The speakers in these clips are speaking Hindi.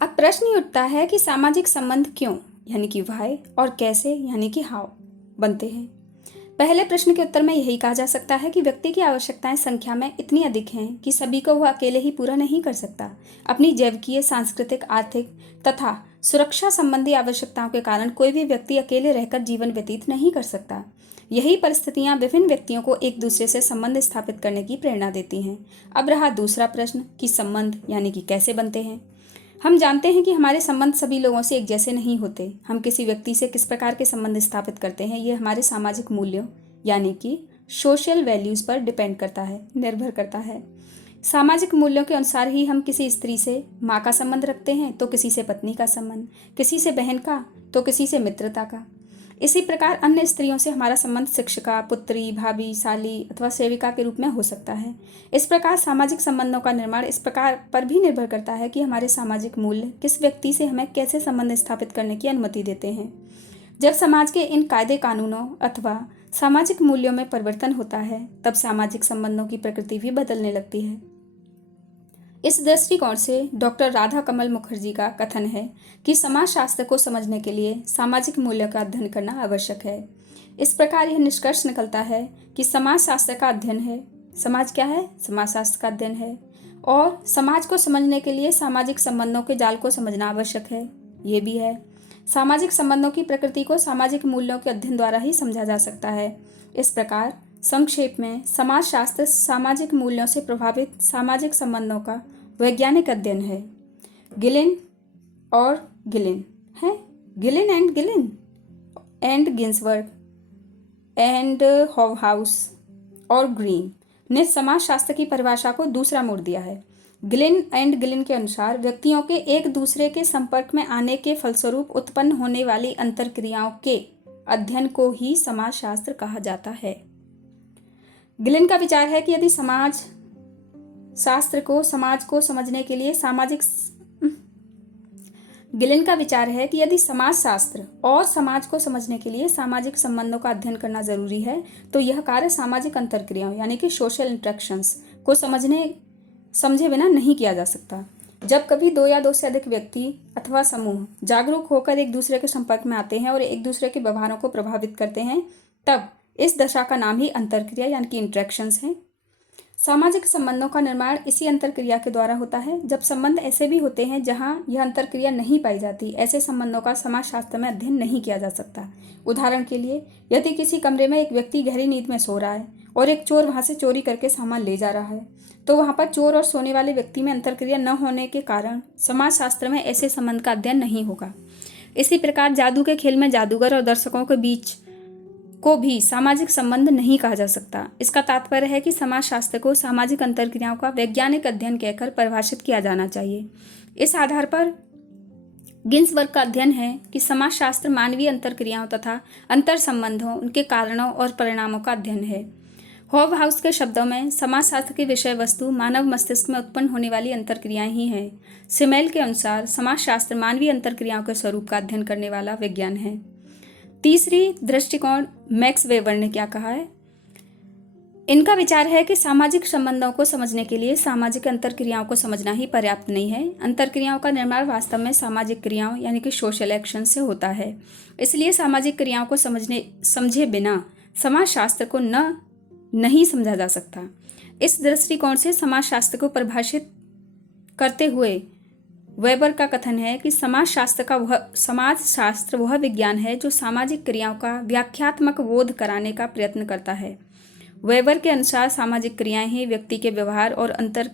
अब प्रश्न ये उठता है कि सामाजिक संबंध क्यों यानी कि व्हाय और कैसे यानी कि हाउ बनते हैं। पहले प्रश्न के उत्तर में यही कहा जा सकता है कि व्यक्ति की आवश्यकताएं संख्या में इतनी अधिक हैं कि सभी को वह अकेले ही पूरा नहीं कर सकता। अपनी जैविकीय, सांस्कृतिक, आर्थिक तथा सुरक्षा संबंधी आवश्यकताओं के कारण कोई भी व्यक्ति अकेले रहकर जीवन व्यतीत नहीं कर सकता। यही परिस्थितियां विभिन्न व्यक्तियों को एक दूसरे से संबंध स्थापित करने की प्रेरणा देती हैं। अब रहा दूसरा प्रश्न कि संबंध यानी कि कैसे बनते हैं। हम जानते हैं कि हमारे संबंध सभी लोगों से एक जैसे नहीं होते। हम किसी व्यक्ति से किस प्रकार के संबंध स्थापित करते हैं, ये हमारे सामाजिक मूल्यों यानी कि सोशल वैल्यूज़ पर डिपेंड करता है, निर्भर करता है। सामाजिक मूल्यों के अनुसार ही हम किसी स्त्री से माँ का संबंध रखते हैं तो किसी से पत्नी का संबंध, किसी से बहन का तो किसी से मित्रता का। इसी प्रकार अन्य स्त्रियों से हमारा संबंध शिक्षिका, पुत्री, भाभी, साली अथवा सेविका के रूप में हो सकता है। इस प्रकार सामाजिक संबंधों का निर्माण इस प्रकार पर भी निर्भर करता है कि हमारे सामाजिक मूल्य किस व्यक्ति से हमें कैसे संबंध स्थापित करने की अनुमति देते हैं। जब समाज के इन कायदे कानूनों अथवा सामाजिक मूल्यों में परिवर्तन होता है तब सामाजिक संबंधों की प्रकृति भी बदलने लगती है। इस दृष्टिकोण से डॉक्टर राधा कमल मुखर्जी का कथन है कि समाजशास्त्र को समझने के लिए सामाजिक मूल्यों का अध्ययन करना आवश्यक है। इस प्रकार यह निष्कर्ष निकलता है कि समाजशास्त्र का अध्ययन है। समाज क्या है? समाजशास्त्र का अध्ययन है। और समाज को समझने के लिए सामाजिक संबंधों के जाल को समझना आवश्यक है। ये भी है। सामाजिक संबंधों की प्रकृति को सामाजिक मूल्यों के अध्ययन द्वारा ही समझा जा सकता है। इस प्रकार संक्षेप में समाजशास्त्र सामाजिक मूल्यों से प्रभावित सामाजिक संबंधों का वैज्ञानिक अध्ययन है। गिलिन और गिलिन है, गिलिन एंड गिन्सबर्ग एंड हॉवहाउस और ग्रीन ने समाजशास्त्र की परिभाषा को दूसरा मोड़ दिया है। गिलिन के अनुसार व्यक्तियों के एक दूसरे के संपर्क में आने के फलस्वरूप उत्पन्न होने वाली अंतरक्रियाओं के अध्ययन को ही समाजशास्त्र कहा जाता है। गिलिन का विचार है कि यदि समाज को समझने के लिए समाजशास्त्र और समाज को समझने के लिए सामाजिक संबंधों का अध्ययन करना जरूरी है तो यह कार्य सामाजिक अंतरक्रियाओं यानी कि सोशल इंटरेक्शंस को समझे बिना नहीं किया जा सकता। जब कभी दो या दो से अधिक व्यक्ति अथवा समूह जागरूक होकर एक दूसरे के संपर्क में आते हैं और एक दूसरे के व्यवहारों को प्रभावित करते हैं तब इस दशा का नाम ही अंतरक्रिया यानी कि इंटरेक्शंस है। सामाजिक संबंधों का निर्माण इसी अंतरक्रिया के द्वारा होता है। जब संबंध ऐसे भी होते हैं जहां यह अंतरक्रिया नहीं पाई जाती, ऐसे संबंधों का समाजशास्त्र में अध्ययन नहीं किया जा सकता। उदाहरण के लिए, यदि किसी कमरे में एक व्यक्ति गहरी नींद में सो रहा है और एक चोर वहां से चोरी करके सामान ले जा रहा है तो वहां पर चोर और सोने वाले व्यक्ति में अंतरक्रिया न होने के कारण समाजशास्त्र में ऐसे संबंध का अध्ययन नहीं होगा। इसी प्रकार जादू के खेल में जादूगर और दर्शकों के बीच को भी सामाजिक संबंध नहीं कहा जा सकता। इसका तात्पर्य है कि समाजशास्त्र को सामाजिक अंतरक्रियाओं का वैज्ञानिक अध्ययन कहकर परिभाषित किया जाना चाहिए। इस आधार पर गिन्सबर्ग का अध्ययन है कि समाजशास्त्र मानवीय अंतरक्रियाओं तथा अंतर संबंधों, उनके कारणों और परिणामों का अध्ययन है। हॉवहाउस के शब्दों में समाजशास्त्र की विषय वस्तु मानव मस्तिष्क में उत्पन्न होने वाली अंतरक्रियाएं ही हैं। सिमेल के अनुसार समाजशास्त्र मानवीय अंतरक्रियाओं के स्वरूप का अध्ययन करने वाला विज्ञान है। तीसरी दृष्टिकोण मैक्स वेबर ने क्या कहा है? इनका विचार है कि सामाजिक संबंधों को समझने के लिए सामाजिक अंतरक्रियाओं को समझना ही पर्याप्त नहीं है। अंतरक्रियाओं का निर्माण वास्तव में सामाजिक क्रियाओं यानी कि सोशल एक्शन से होता है। इसलिए सामाजिक क्रियाओं को समझे बिना समाजशास्त्र को नहीं समझा जा सकता। इस दृष्टिकोण से समाजशास्त्र को परिभाषित करते हुए वेबर का कथन है कि समाजशास्त्र वह विज्ञान है जो सामाजिक क्रियाओं का व्याख्यात्मक बोध कराने का प्रयत्न करता है। वेबर के अनुसार सामाजिक क्रियाएं ही व्यक्ति के व्यवहार और अंतर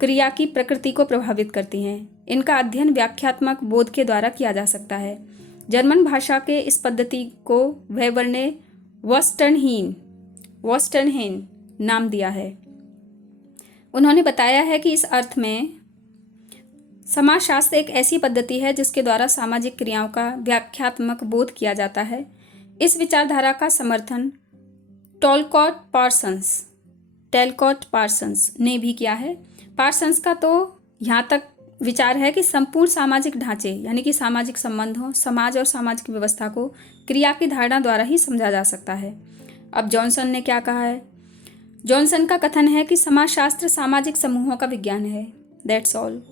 क्रिया की प्रकृति को प्रभावित करती हैं। इनका अध्ययन व्याख्यात्मक बोध के द्वारा किया जा सकता है। जर्मन भाषा के इस पद्धति को वेबर ने वॉस्टर्नहेन नाम दिया है। उन्होंने बताया है कि इस अर्थ में समाजशास्त्र एक ऐसी पद्धति है जिसके द्वारा सामाजिक क्रियाओं का व्याख्यात्मक बोध किया जाता है। इस विचारधारा का समर्थन टॉलकॉट पार्सन्स ने भी किया है। पार्सन्स का तो यहाँ तक विचार है कि संपूर्ण सामाजिक ढांचे यानी कि सामाजिक संबंधों, समाज और सामाजिक व्यवस्था को क्रिया की धारणा द्वारा ही समझा जा सकता है। अब जॉनसन ने क्या कहा है? जॉनसन का कथन है कि समाजशास्त्र सामाजिक समूहों का विज्ञान है। That's all.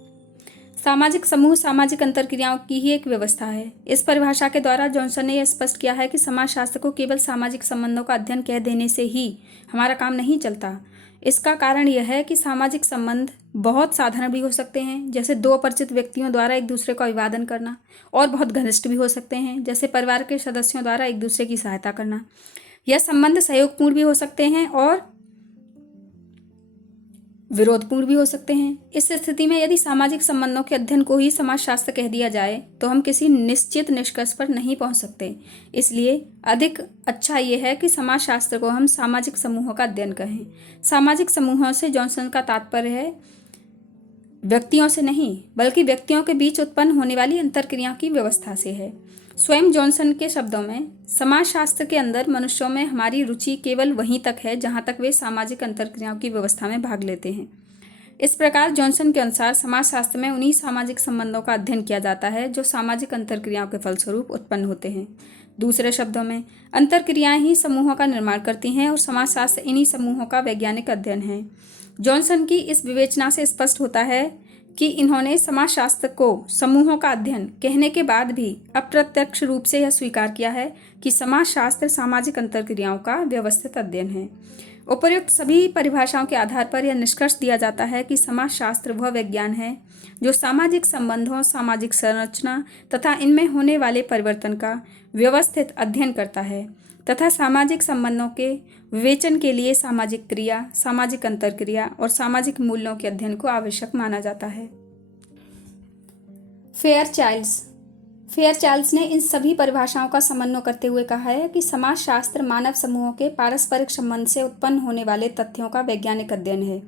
सामाजिक समूह सामाजिक अंतरक्रियाओं की ही एक व्यवस्था है। इस परिभाषा के द्वारा जॉनसन ने यह स्पष्ट किया है कि समाजशास्त्र को केवल सामाजिक संबंधों का अध्ययन कह देने से ही हमारा काम नहीं चलता। इसका कारण यह है कि सामाजिक संबंध बहुत साधारण भी हो सकते हैं, जैसे दो अपरिचित व्यक्तियों द्वारा एक दूसरे का अभिवादन करना, और बहुत घनिष्ठ भी हो सकते हैं, जैसे परिवार के सदस्यों द्वारा एक दूसरे की सहायता करना। यह संबंध सहयोगपूर्ण भी हो सकते हैं और विरोधपूर्ण भी हो सकते हैं। इस स्थिति में यदि सामाजिक संबंधों के अध्ययन को ही समाजशास्त्र कह दिया जाए तो हम किसी निश्चित निष्कर्ष पर नहीं पहुंच सकते। इसलिए अधिक अच्छा यह है कि समाजशास्त्र को हम सामाजिक समूहों का अध्ययन कहें। सामाजिक समूहों से जॉनसन का तात्पर्य है व्यक्तियों से नहीं, बल्कि व्यक्तियों के बीच उत्पन्न होने वाली अंतरक्रियाओं की व्यवस्था से है। स्वयं जॉनसन के शब्दों में, समाजशास्त्र के अंदर मनुष्यों में हमारी रुचि केवल वहीं तक है जहां तक वे सामाजिक अंतरक्रियाओं की व्यवस्था में भाग लेते हैं। इस प्रकार जॉनसन के अनुसार समाजशास्त्र में उन्हीं सामाजिक संबंधों का अध्ययन किया जाता है जो सामाजिक अंतरक्रियाओं के फलस्वरूप उत्पन्न होते हैं। दूसरे शब्दों में, अंतरक्रियाएं ही समूहों का निर्माण करती हैं और समाजशास्त्र इन्हीं समूहों का वैज्ञानिक अध्ययन है। जॉनसन की इस विवेचना से स्पष्ट होता है कि इन्होंने समाजशास्त्र को समूहों का अध्ययन कहने के बाद भी अप्रत्यक्ष रूप से यह स्वीकार किया है कि समाजशास्त्र सामाजिक अंतरक्रियाओं का व्यवस्थित अध्ययन है। उपर्युक्त सभी परिभाषाओं के आधार पर यह निष्कर्ष दिया जाता है कि समाजशास्त्र वह विज्ञान है जो सामाजिक संबंधों, सामाजिक संरचना तथा इनमें होने वाले परिवर्तन का व्यवस्थित अध्ययन करता है तथा सामाजिक संबंधों के विवेचन के लिए सामाजिक क्रिया, सामाजिक अंतरक्रिया और सामाजिक मूल्यों के अध्ययन को आवश्यक माना जाता है। फेयरचाइल्ड्स ने इन सभी परिभाषाओं का समन्वय करते हुए कहा है कि समाजशास्त्र मानव समूहों के पारस्परिक संबंध से उत्पन्न होने वाले तथ्यों का वैज्ञानिक अध्ययन है।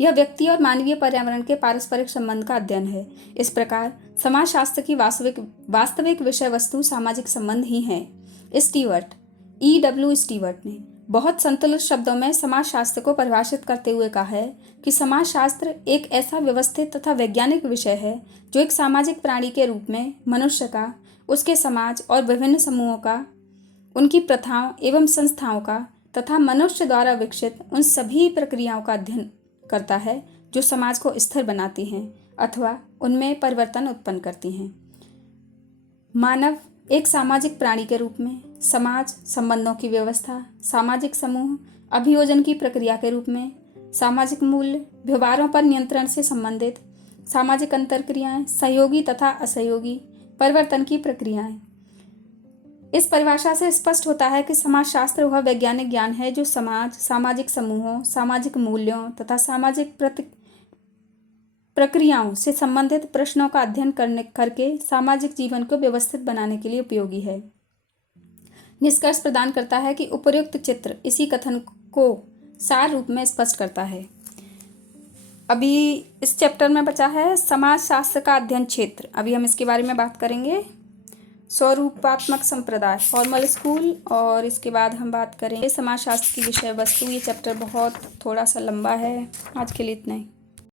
यह व्यक्ति और मानवीय पर्यावरण के पारस्परिक संबंध का अध्ययन है। इस प्रकार समाजशास्त्र की वास्तविक विषय वस्तु सामाजिक संबंध ही है। E.W. स्टीवर्ट ने बहुत संतुलित शब्दों में समाजशास्त्र को परिभाषित करते हुए कहा है कि समाजशास्त्र एक ऐसा व्यवस्थित तथा वैज्ञानिक विषय है जो एक सामाजिक प्राणी के रूप में मनुष्य का, उसके समाज और विभिन्न समूहों का, उनकी प्रथाओं एवं संस्थाओं का तथा मनुष्य द्वारा विकसित उन सभी प्रक्रियाओं का अध्ययन करता है जो समाज को स्थिर बनाती हैं अथवा उनमें परिवर्तन उत्पन्न करती हैं। मानव एक सामाजिक प्राणी के रूप में समाज, संबंधों की व्यवस्था, सामाजिक समूह, अभियोजन की प्रक्रिया के रूप में सामाजिक मूल्य, व्यवहारों पर नियंत्रण से संबंधित सामाजिक अंतरक्रियाएं, सहयोगी तथा असहयोगी परिवर्तन की प्रक्रियाएं। इस परिभाषा से स्पष्ट होता है कि समाजशास्त्र वह वैज्ञानिक ज्ञान है जो समाज, सामाजिक समूहों, सामाजिक मूल्यों तथा सामाजिक प्रक्रियाओं से संबंधित प्रश्नों का अध्ययन करके सामाजिक जीवन को व्यवस्थित बनाने के लिए उपयोगी है। निष्कर्ष प्रदान करता है कि उपर्युक्त चित्र इसी कथन को सार रूप में स्पष्ट करता है। अभी इस चैप्टर में बचा है समाजशास्त्र का अध्ययन क्षेत्र। अभी हम इसके बारे में बात करेंगे। स्वरूपात्मक संप्रदाय, फॉर्मल स्कूल, और इसके बाद हम बात करेंगे समाजशास्त्र की विषय वस्तु। ये चैप्टर बहुत थोड़ा सा लंबा है। आज के लिए इतना ही।